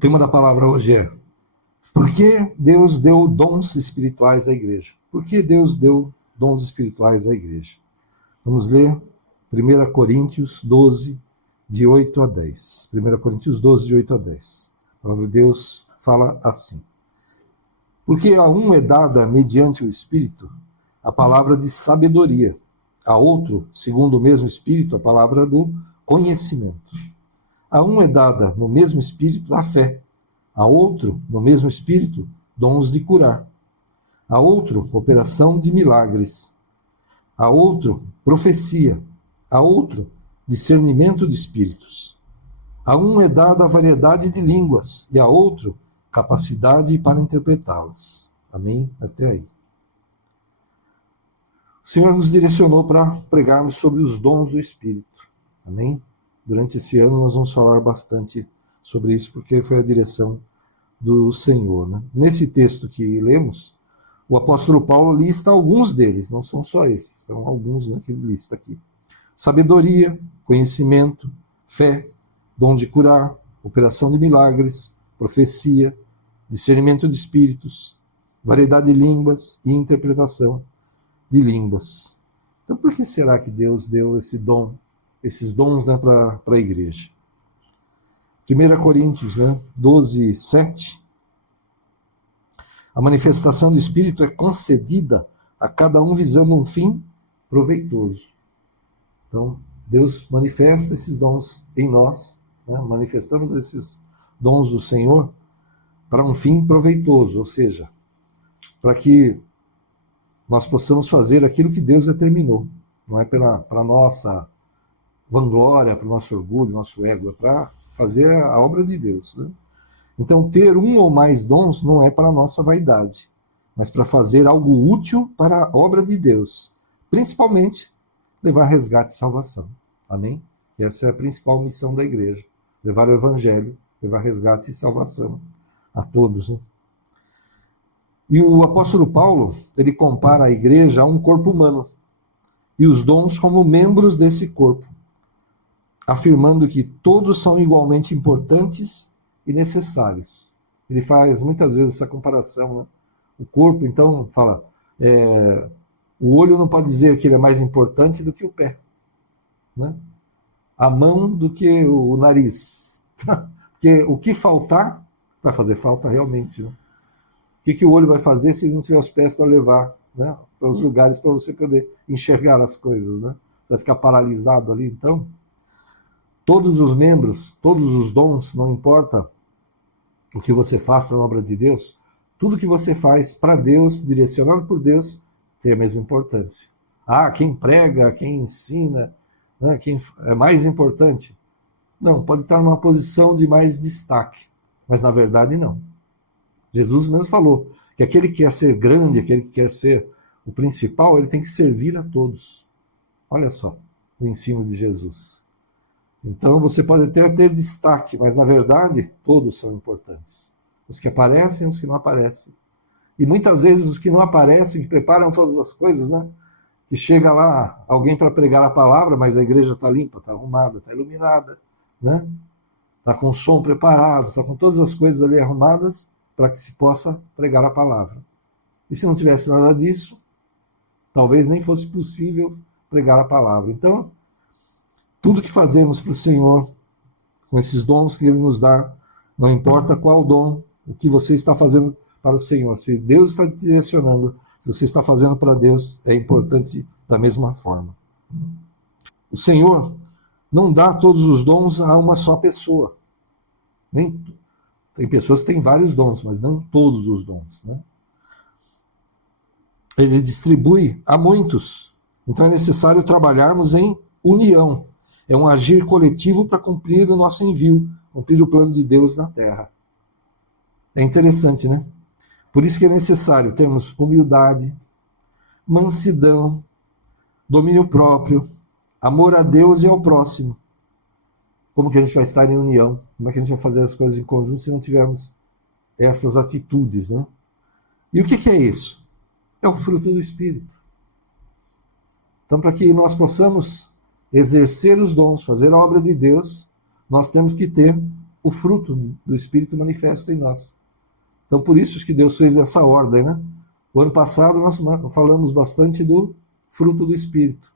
tema da palavra hoje é: por que Deus deu dons espirituais à igreja? Por que Deus deu dons espirituais à igreja? Vamos ler 1 Coríntios 12, de 8 a 10. 1 Coríntios 12, de 8 a 10. A palavra de Deus fala assim: porque a um é dada, mediante o Espírito, a palavra de sabedoria, a outro, segundo o mesmo Espírito, a palavra do conhecimento. A um é dada, no mesmo Espírito, a fé, a outro, no mesmo Espírito, dons de curar, a outro, operação de milagres, a outro, profecia, a outro, discernimento de espíritos. A um é dada a variedade de línguas, e a outro, capacidade para interpretá-las. Amém? Até aí. O Senhor nos direcionou para pregarmos sobre os dons do Espírito. Amém? Durante esse ano nós vamos falar bastante sobre isso, porque foi a direção do Senhor, né? Nesse texto que lemos, o apóstolo Paulo lista alguns deles, não são só esses, são alguns, né, que ele lista aqui. Sabedoria, conhecimento, fé, dom de curar, operação de milagres, profecia, discernimento de espíritos, variedade de línguas e interpretação de línguas. Então, por que será que Deus deu esses dons, né, para a igreja? 1 Coríntios, né, 12, 7. A manifestação do Espírito é concedida a cada um visando um fim proveitoso. Então, Deus manifesta esses dons em nós, né? Manifestamos esses dons do Senhor para um fim proveitoso, ou seja, para que nós possamos fazer aquilo que Deus determinou. Não é para a nossa vanglória, para o nosso orgulho, nosso ego, é para fazer a obra de Deus, né? Então, ter um ou mais dons não é para a nossa vaidade, mas para fazer algo útil para a obra de Deus, principalmente levar resgate e salvação. Amém? Que essa é a principal missão da igreja, levar o evangelho, levar resgate e salvação a todos, né? E o apóstolo Paulo, ele compara a igreja a um corpo humano e os dons como membros desse corpo, afirmando que todos são igualmente importantes e necessários. Ele faz muitas vezes essa comparação, né? O corpo, então, fala, o olho não pode dizer que ele é mais importante do que o pé, né? A mão do que o nariz. Porque o que faltar, vai fazer falta realmente, né? O que o olho vai fazer se não tiver os pés para levar, né, para os lugares para você poder enxergar as coisas, né? Você vai ficar paralisado ali, então. Todos os membros, todos os dons, não importa o que você faça na obra de Deus, tudo que você faz para Deus, direcionado por Deus, tem a mesma importância. Quem prega, quem ensina, né, quem é mais importante? Não, pode estar numa posição de mais destaque, mas na verdade não. Jesus mesmo falou que aquele que quer ser grande, aquele que quer ser o principal, ele tem que servir a todos. Olha só o ensino de Jesus. Então você pode até ter destaque, mas na verdade todos são importantes. Os que aparecem e os que não aparecem. E muitas vezes os que não aparecem, que preparam todas as coisas, né? Que chega lá alguém para pregar a palavra, mas a igreja está limpa, está arrumada, está iluminada, né? Está com o som preparado, está com todas as coisas ali arrumadas para que se possa pregar a palavra. E se não tivesse nada disso, talvez nem fosse possível pregar a palavra. Então, tudo que fazemos para o Senhor, com esses dons que Ele nos dá, não importa qual dom, o que você está fazendo para o Senhor. Se Deus está te direcionando, se você está fazendo para Deus, é importante da mesma forma. O Senhor não dá todos os dons a uma só pessoa. Tem pessoas que têm vários dons, mas não todos os dons, né? Ele distribui a muitos. Então é necessário trabalharmos em união. É um agir coletivo para cumprir o nosso envio, cumprir o plano de Deus na Terra. É interessante, né? Por isso que é necessário termos humildade, mansidão, domínio próprio, amor a Deus e ao próximo. Como que a gente vai estar em união? Como é que a gente vai fazer as coisas em conjunto se não tivermos essas atitudes, né? E o que é isso? É o fruto do Espírito. Então, para que nós possamos exercer os dons, fazer a obra de Deus, nós temos que ter o fruto do Espírito manifesto em nós. Então, por isso que Deus fez dessa ordem, né? O ano passado nós falamos bastante do fruto do Espírito.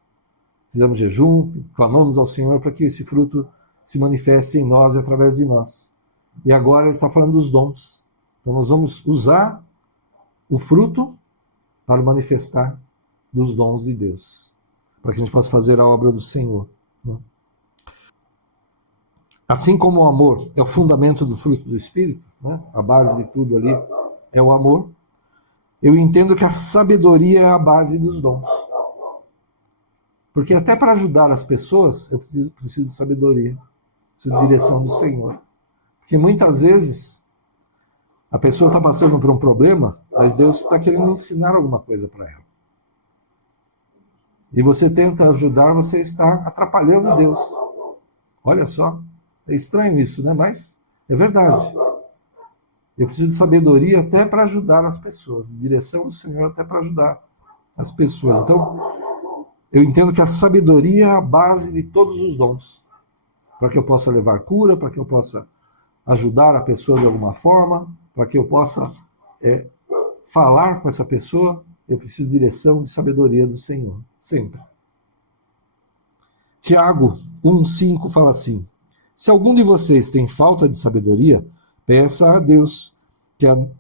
Fizemos jejum, clamamos ao Senhor para que esse fruto se manifeste em nós e através de nós. E agora ele está falando dos dons. Então nós vamos usar o fruto para manifestar dos dons de Deus, para que a gente possa fazer a obra do Senhor, né? Assim como o amor é o fundamento do fruto do Espírito, né? A base de tudo ali é o amor, eu entendo que a sabedoria é a base dos dons. Porque até para ajudar as pessoas, eu preciso de sabedoria, preciso de direção do Senhor. Porque muitas vezes a pessoa está passando por um problema, mas Deus está querendo ensinar alguma coisa para ela. E você tenta ajudar, você está atrapalhando Deus. Olha só, é estranho isso, né? Mas é verdade. Eu preciso de sabedoria até para ajudar as pessoas, de direção do Senhor até para ajudar as pessoas. Então, eu entendo que a sabedoria é a base de todos os dons, para que eu possa levar cura, para que eu possa ajudar a pessoa de alguma forma, para que eu possa falar com essa pessoa, eu preciso de direção e sabedoria do Senhor, sempre. Tiago 1,5 fala assim: se algum de vocês tem falta de sabedoria, peça a Deus,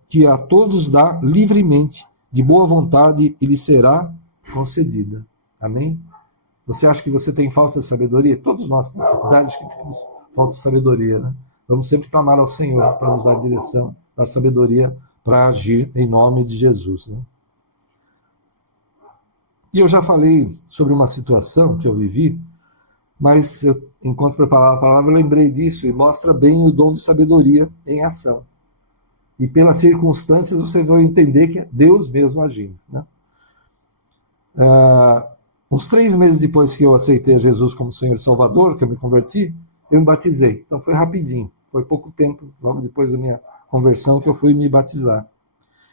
que a todos dá livremente, de boa vontade, e lhe será concedida. Amém? Você acha que você tem falta de sabedoria? Todos nós, na verdade, que temos falta de sabedoria, né? Vamos sempre clamar ao Senhor para nos dar direção, dar sabedoria para agir em nome de Jesus, né? E eu já falei sobre uma situação que eu vivi, mas enquanto preparava a palavra, eu lembrei disso, e mostra bem o dom de sabedoria em ação. E pelas circunstâncias você vai entender que é Deus mesmo agindo, né? Uns 3 meses depois que eu aceitei Jesus como Senhor e Salvador, que eu me converti, eu me batizei. Então foi rapidinho, foi pouco tempo, logo depois da minha conversão, que eu fui me batizar.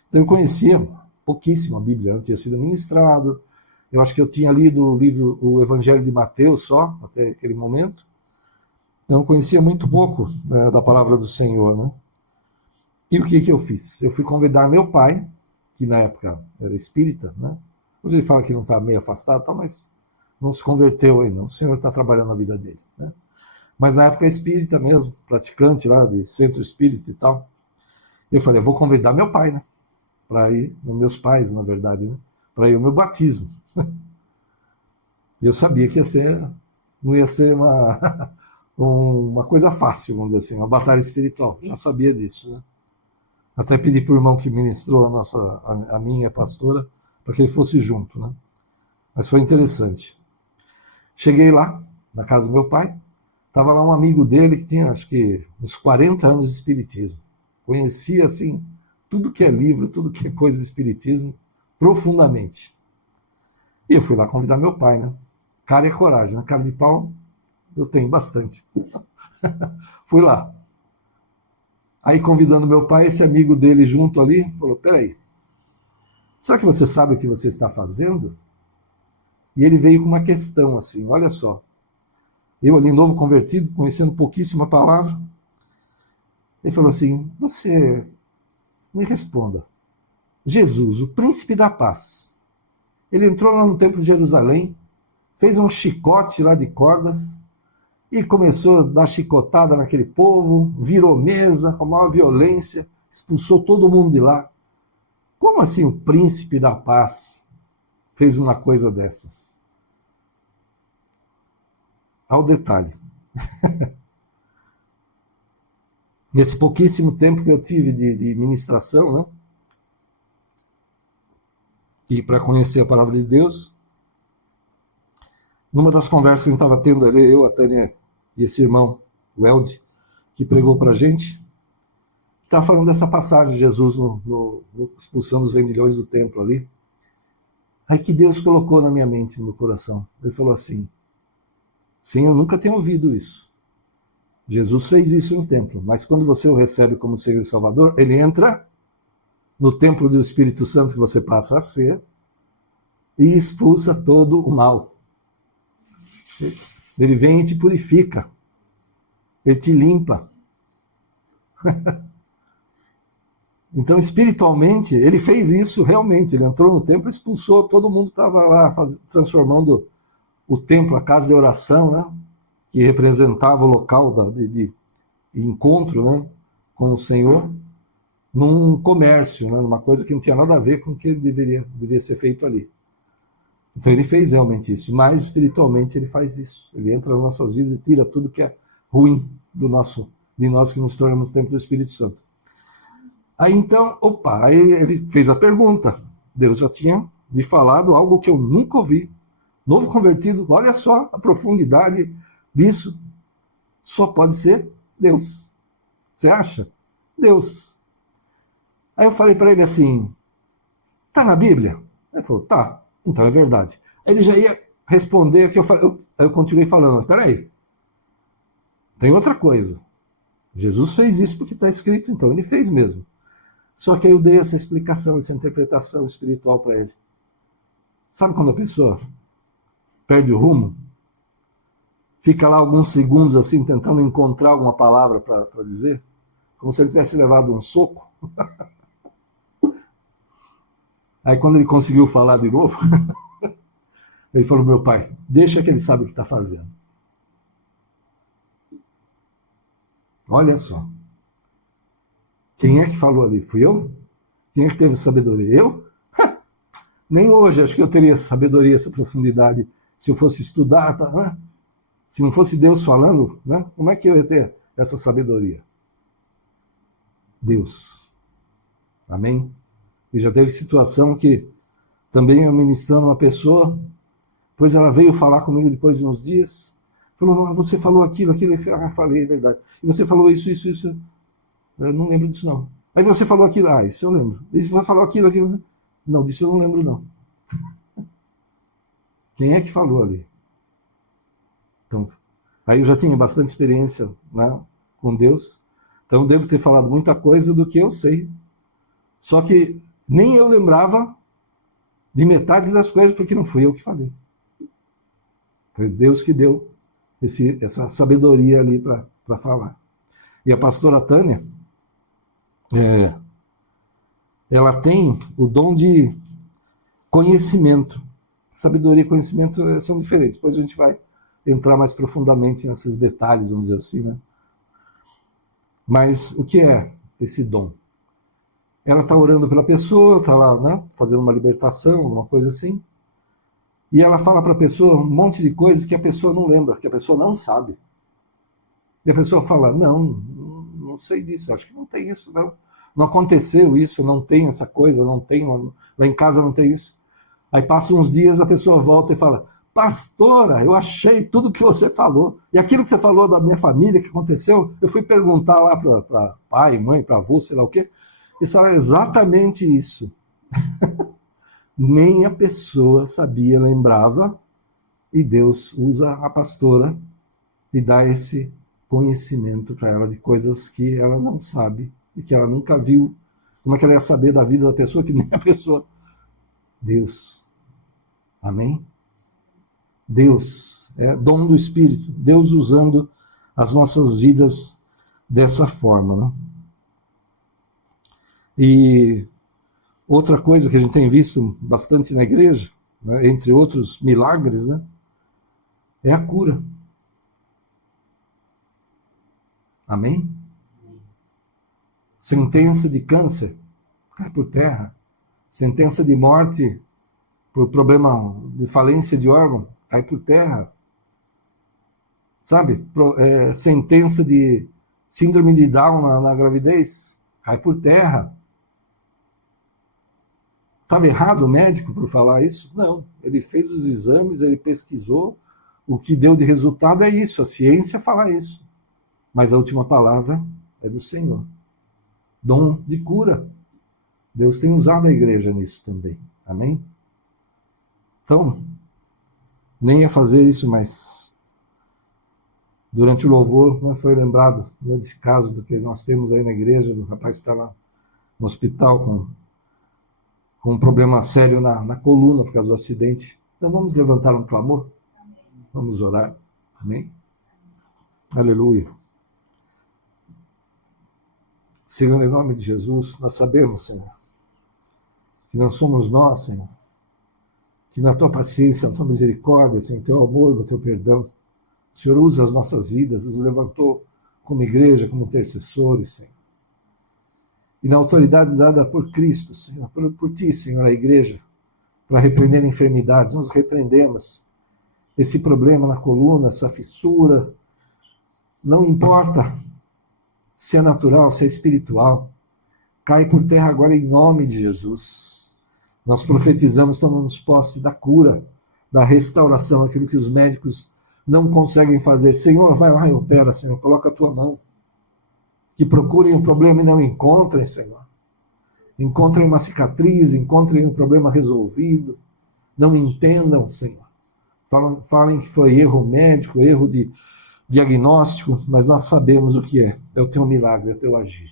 Então eu conhecia pouquíssimo a Bíblia, não tinha sido ministrado. Eu acho que eu tinha lido o livro, o Evangelho de Mateus só, até aquele momento. Então eu conhecia muito pouco, né, da palavra do Senhor, né? E o que eu fiz? Eu fui convidar meu pai, que na época era espírita, né? Hoje ele fala que não está meio afastado, tá, mas não se converteu ainda. O Senhor está trabalhando na vida dele, né? Mas na época é espírita mesmo, praticante lá de centro espírita e tal. Eu falei, eu vou convidar meu pai, né? Para ir, meus pais, na verdade, né? Para ir ao meu batismo. E eu sabia que não ia ser uma coisa fácil, vamos dizer assim, uma batalha espiritual. Já sabia disso, né? Até pedi para o irmão que ministrou a minha pastora, para que ele fosse junto, né? Mas foi interessante. Cheguei lá, na casa do meu pai, estava lá um amigo dele que tinha, acho que, uns 40 anos de espiritismo. Conhecia, assim, tudo que é livro, tudo que é coisa de espiritismo, profundamente. E eu fui lá convidar meu pai, né? Cara e coragem, né? Cara de pau, eu tenho bastante. Fui lá. Aí, convidando meu pai, esse amigo dele junto ali, falou, peraí, será que você sabe o que você está fazendo? E ele veio com uma questão assim, olha só. Eu ali, novo convertido, conhecendo pouquíssima palavra, ele falou assim, você me responda. Jesus, o príncipe da paz, ele entrou lá no templo de Jerusalém, fez um chicote lá de cordas e começou a dar chicotada naquele povo, virou mesa com a maior violência, expulsou todo mundo de lá. Como assim o príncipe da paz fez uma coisa dessas? Ao detalhe. Nesse pouquíssimo tempo que eu tive de ministração, né? E para conhecer a palavra de Deus, numa das conversas que a gente estava tendo ali, eu, a Tânia e esse irmão, o Elde, que pregou para a gente, estava falando dessa passagem de Jesus expulsando os vendilhões do templo ali. Aí que Deus colocou na minha mente, no meu coração. Ele falou assim, sim, eu nunca tinha ouvido isso. Jesus fez isso no templo, mas quando você o recebe como Senhor e Salvador, ele entra no templo do Espírito Santo que você passa a ser e expulsa todo o mal. Ele vem e te purifica, ele te limpa, Então, espiritualmente, ele fez isso realmente. Ele entrou no templo, expulsou todo mundo que estava lá transformando o templo, a casa de oração, né? Que representava o local de encontro, né? Com o Senhor, num comércio, né? Numa coisa que não tinha nada a ver com o que ele deveria ser feito ali. Então ele fez realmente isso, mas espiritualmente ele faz isso. Ele entra nas nossas vidas e tira tudo que é ruim de nós que nos tornamos templo do Espírito Santo. Aí então, aí ele fez a pergunta. Deus já tinha me falado algo que eu nunca ouvi. Novo convertido, olha só a profundidade disso. Só pode ser Deus. Você acha? Deus. Aí eu falei para ele assim, tá na Bíblia? Ele falou, tá, então é verdade. Aí ele já ia responder que eu continuei falando, peraí, tem outra coisa. Jesus fez isso porque está escrito, então ele fez mesmo. Só que aí eu dei essa explicação, essa interpretação espiritual para ele. Sabe quando a pessoa perde o rumo? Fica lá alguns segundos assim, tentando encontrar alguma palavra para dizer, como se ele tivesse levado um soco. Aí quando ele conseguiu falar de novo, ele falou, meu pai, deixa que ele sabe o que está fazendo. Olha só. Quem é que falou ali? Fui eu? Quem é que teve sabedoria? Eu? Nem hoje acho que eu teria essa sabedoria, essa profundidade, se eu fosse estudar, tá, né? Se não fosse Deus falando, né? Como é que eu ia ter essa sabedoria? Deus. Amém? E já teve situação que também eu ministrando uma pessoa, depois ela veio falar comigo depois de uns dias, falou, você falou aquilo, eu falei, é verdade. E você falou isso. Eu não lembro disso, não. Aí você falou aquilo, isso eu lembro. E você falou aquilo. Não, disso eu não lembro, não. Quem é que falou ali? Então, aí eu já tinha bastante experiência, né, com Deus, então eu devo ter falado muita coisa do que eu sei. Só que nem eu lembrava de metade das coisas, porque não fui eu que falei. Foi Deus que deu essa sabedoria ali para falar. E a pastora Tânia, ela tem o dom de conhecimento. Sabedoria e conhecimento são diferentes. Depois a gente vai entrar mais profundamente nesses detalhes, vamos dizer assim, né? Mas o que é esse dom? Ela está orando pela pessoa, está lá, né, fazendo uma libertação, alguma coisa assim, e ela fala para a pessoa um monte de coisas que a pessoa não lembra, que a pessoa não sabe. E a pessoa fala, não sei disso, acho que não tem isso, não aconteceu isso, não tem essa coisa, não tem, lá em casa não tem isso. Aí passam uns dias, a pessoa volta e fala, pastora, eu achei tudo que você falou, e aquilo que você falou da minha família, que aconteceu, eu fui perguntar lá para pai, mãe, para avô, sei lá o quê, e falaram exatamente isso. Nem a pessoa sabia, lembrava, e Deus usa a pastora e dá esse conhecimento para ela de coisas que ela não sabe e que ela nunca viu. Como é que ela ia saber da vida da pessoa que nem a pessoa? Deus. Amém? Deus. É dom do Espírito. Deus usando as nossas vidas dessa forma, né? E outra coisa que a gente tem visto bastante na igreja, né, entre outros milagres, né, é a cura. Amém? Sentença de câncer cai por terra. Sentença de morte por problema de falência de órgão cai por terra. Sabe? Sentença de síndrome de Down na gravidez cai por terra. Estava errado o médico por falar isso? Não. Ele fez os exames, ele pesquisou. O que deu de resultado é isso. A ciência fala isso. Mas a última palavra é do Senhor. Dom de cura. Deus tem usado a igreja nisso também. Amém? Então, nem ia fazer isso, mas durante o louvor, né, foi lembrado, né, desse caso do que nós temos aí na igreja, do rapaz que estava no hospital com um problema sério na coluna por causa do acidente. Então vamos levantar um clamor? Vamos orar. Amém? Aleluia. Senhor, em nome de Jesus, nós sabemos, Senhor, que não somos nós, Senhor, que na tua paciência, na tua misericórdia, Senhor, no teu amor, no teu perdão, o Senhor usa as nossas vidas, nos levantou como igreja, como intercessores, Senhor. E na autoridade dada por Cristo, Senhor, por ti, Senhor, a igreja, para repreender enfermidades, nós repreendemos esse problema na coluna, essa fissura, não importa se é natural, se é espiritual, cai por terra agora em nome de Jesus. Nós profetizamos, tomamos posse da cura, da restauração, aquilo que os médicos não conseguem fazer. Senhor, vai lá e opera, Senhor, coloca a tua mão. Que procurem o problema e não encontrem, Senhor. Encontrem uma cicatriz, encontrem um problema resolvido. Não entendam, Senhor. Falem que foi erro médico, erro de diagnóstico, mas nós sabemos o que é. É o teu milagre, é o teu agir.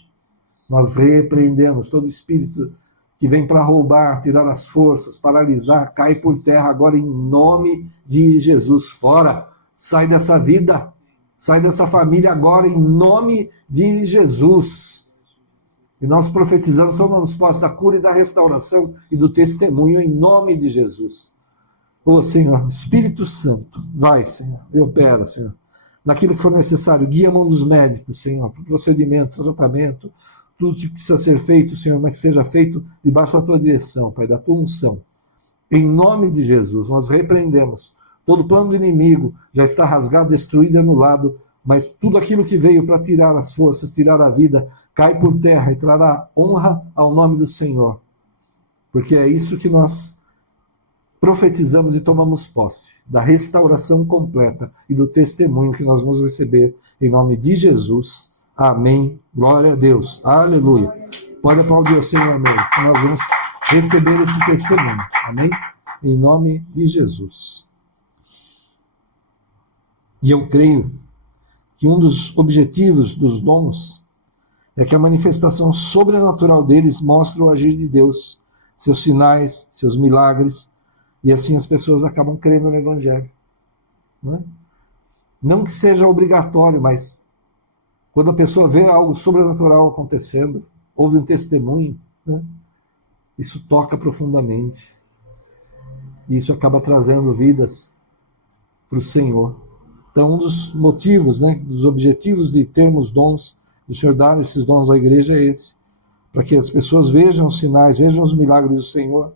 Nós repreendemos todo espírito que vem para roubar, tirar as forças, paralisar, cai por terra agora em nome de Jesus. Fora, sai dessa vida, sai dessa família agora em nome de Jesus. E nós profetizamos, tomamos posse da cura e da restauração e do testemunho em nome de Jesus. Ô Senhor, Espírito Santo, vai, Senhor, e opera, Senhor, naquilo que for necessário, guia a mão dos médicos, Senhor, para o procedimento, tratamento, tudo que precisa ser feito, Senhor, mas seja feito debaixo da tua direção, Pai, da tua unção. Em nome de Jesus, nós repreendemos. Todo plano do inimigo já está rasgado, destruído e anulado, mas tudo aquilo que veio para tirar as forças, tirar a vida, cai por terra e trará honra ao nome do Senhor. Porque é isso que nós profetizamos e tomamos posse, da restauração completa e do testemunho que nós vamos receber em nome de Jesus. Amém. Glória a Deus. Aleluia. Pode aplaudir o Senhor, amém. Nós vamos receber esse testemunho. Amém? Em nome de Jesus. E eu creio que um dos objetivos dos dons é que a manifestação sobrenatural deles mostra o agir de Deus, seus sinais, seus milagres, e assim as pessoas acabam crendo no Evangelho. Não que seja obrigatório, mas quando a pessoa vê algo sobrenatural acontecendo, ouve um testemunho, isso toca profundamente. E isso acaba trazendo vidas para o Senhor. Então, um dos motivos, dos objetivos de termos dons, do Senhor dar esses dons à igreja é esse, para que as pessoas vejam os sinais, vejam os milagres do Senhor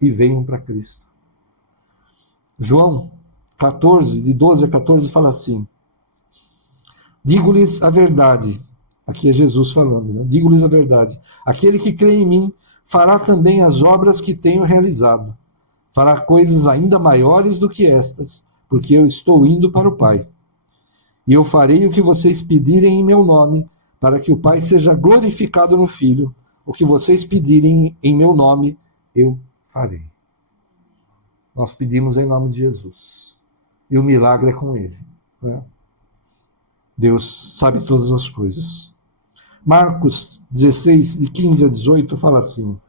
e venham para Cristo. João 14, de 12 a 14, fala assim: digo-lhes a verdade, aqui é Jesus falando, digo-lhes a verdade, aquele que crê em mim fará também as obras que tenho realizado, fará coisas ainda maiores do que estas, porque eu estou indo para o Pai. E eu farei o que vocês pedirem em meu nome, para que o Pai seja glorificado no Filho. O que vocês pedirem em meu nome, eu farei. Nós pedimos em nome de Jesus. E o milagre é com Ele. Deus sabe todas as coisas. Marcos 16, de 15 a 18, fala assim: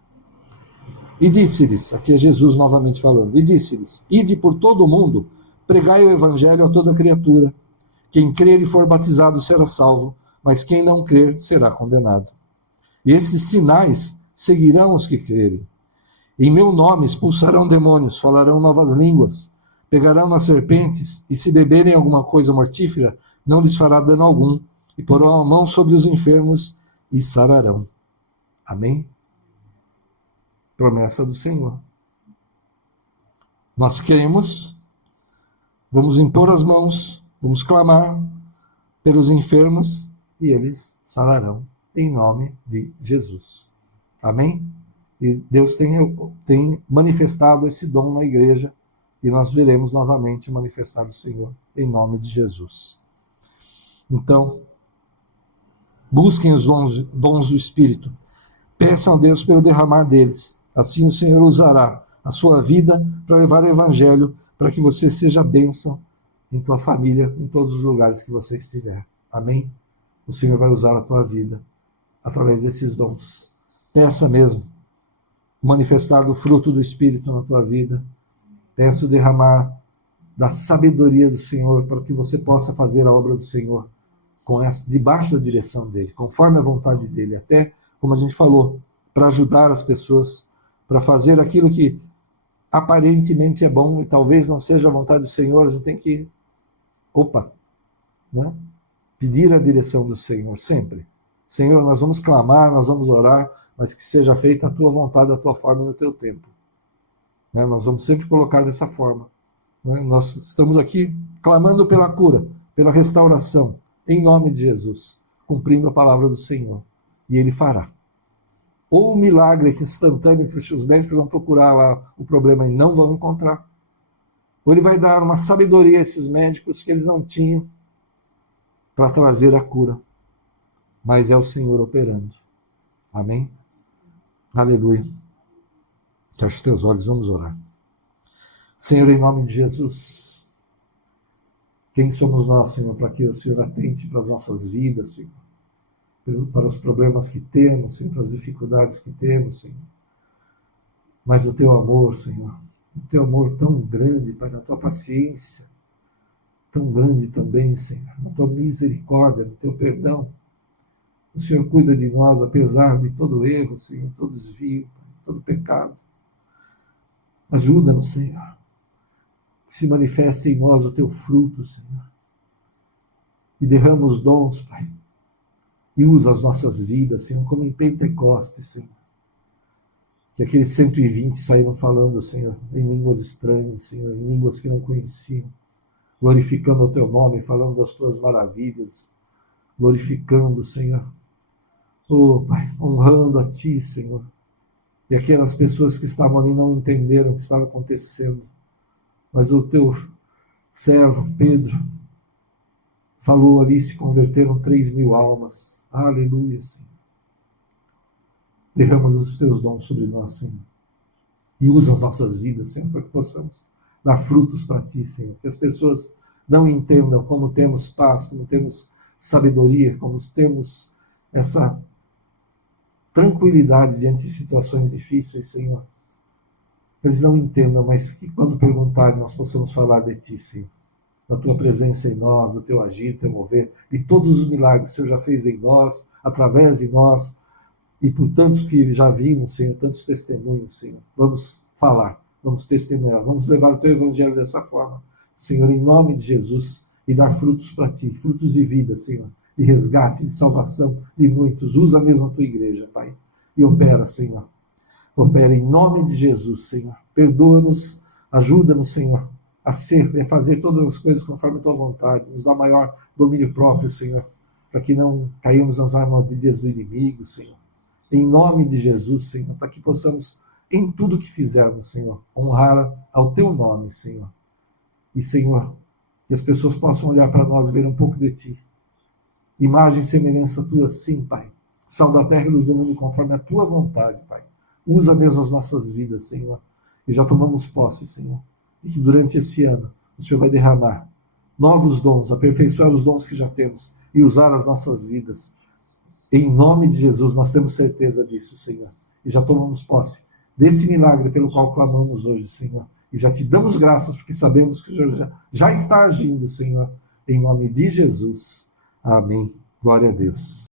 e disse-lhes, aqui é Jesus novamente falando, e disse-lhes: ide por todo o mundo, pregai o evangelho a toda criatura. Quem crer e for batizado será salvo, mas quem não crer será condenado. E esses sinais seguirão os que crerem. Em meu nome expulsarão demônios, falarão novas línguas, pegarão nas serpentes, e se beberem alguma coisa mortífera, não lhes fará dano algum, e porão a mão sobre os enfermos e sararão. Amém? Promessa do Senhor. Nós queremos, vamos impor as mãos, vamos clamar pelos enfermos e eles sararão em nome de Jesus. Amém? E Deus tem manifestado esse dom na igreja e nós veremos novamente manifestar o Senhor em nome de Jesus. Então, busquem os dons do Espírito, peçam a Deus pelo derramar deles. Assim o Senhor usará a sua vida para levar o Evangelho, para que você seja bênção em tua família, em todos os lugares que você estiver. Amém? O Senhor vai usar a tua vida através desses dons. Peça mesmo o manifestar do fruto do Espírito na tua vida. Peça o derramar da sabedoria do Senhor para que você possa fazer a obra do Senhor debaixo da direção dele, conforme a vontade dele, até, como a gente falou, para ajudar as pessoas, para fazer aquilo que aparentemente é bom e talvez não seja a vontade do Senhor. A gente tem que, né? Pedir a direção do Senhor sempre. Senhor, nós vamos clamar, nós vamos orar, mas que seja feita a tua vontade, a tua forma e no teu tempo. Né? Nós vamos sempre colocar dessa forma. Né? Nós estamos aqui clamando pela cura, pela restauração, em nome de Jesus, cumprindo a palavra do Senhor. E Ele fará. Ou um milagre instantâneo, que os médicos vão procurar lá o problema e não vão encontrar. Ou Ele vai dar uma sabedoria a esses médicos que eles não tinham para trazer a cura. Mas é o Senhor operando. Amém? Aleluia. Feche os teus olhos, vamos orar. Senhor, em nome de Jesus, quem somos nós, Senhor, para que o Senhor atente para as nossas vidas, Senhor? Para os problemas que temos, Senhor, para as dificuldades que temos, Senhor. Mas o teu amor, Senhor, o teu amor tão grande, Pai, na tua paciência, tão grande também, Senhor, na tua misericórdia, no teu perdão. O Senhor cuida de nós, apesar de todo erro, Senhor, todo desvio, todo pecado. Ajuda-nos, Senhor, que se manifeste em nós o teu fruto, Senhor. E derrama os dons, Pai. E usa as nossas vidas, Senhor, como em Pentecostes, Senhor. Que aqueles 120 saíram falando, Senhor, em línguas estranhas, Senhor, em línguas que não conheciam, glorificando o teu nome, falando das tuas maravilhas, glorificando, Senhor. Pai, honrando a ti, Senhor. E aquelas pessoas que estavam ali não entenderam o que estava acontecendo. Mas o teu servo, Pedro, falou ali, se converteram 3.000 almas. Aleluia, Senhor. Derrama os teus dons sobre nós, Senhor. E usa as nossas vidas, Senhor, para que possamos dar frutos para ti, Senhor. Que as pessoas não entendam como temos paz, como temos sabedoria, como temos essa tranquilidade diante de situações difíceis, Senhor. Eles não entendam, mas que quando perguntarem nós possamos falar de ti, Senhor. Da tua presença em nós, do teu agir, do teu mover, de todos os milagres que o Senhor já fez em nós, através de nós, e por tantos que já vimos, Senhor, tantos testemunhos, Senhor. Vamos falar, vamos testemunhar, vamos levar o teu evangelho dessa forma, Senhor, em nome de Jesus, e dar frutos para ti, frutos de vida, Senhor, de resgate, de salvação de muitos. Usa mesmo a tua igreja, Pai, e opera, Senhor. Opera em nome de Jesus, Senhor. Perdoa-nos, ajuda-nos, Senhor, a fazer todas as coisas conforme a tua vontade. Nos dá maior domínio próprio, Senhor, para que não caímos nas armadilhas do inimigo, Senhor. Em nome de Jesus, Senhor, para que possamos, em tudo que fizermos, Senhor, honrar ao teu nome, Senhor. E, Senhor, que as pessoas possam olhar para nós e ver um pouco de ti. Imagem e semelhança tua, sim, Pai. Sal da terra e luz do mundo conforme a tua vontade, Pai. Usa mesmo as nossas vidas, Senhor. E já tomamos posse, Senhor. E que durante esse ano o Senhor vai derramar novos dons, aperfeiçoar os dons que já temos e usar as nossas vidas. Em nome de Jesus, nós temos certeza disso, Senhor. E já tomamos posse desse milagre pelo qual clamamos hoje, Senhor. E já te damos graças porque sabemos que o Senhor já está agindo, Senhor. Em nome de Jesus. Amém. Glória a Deus.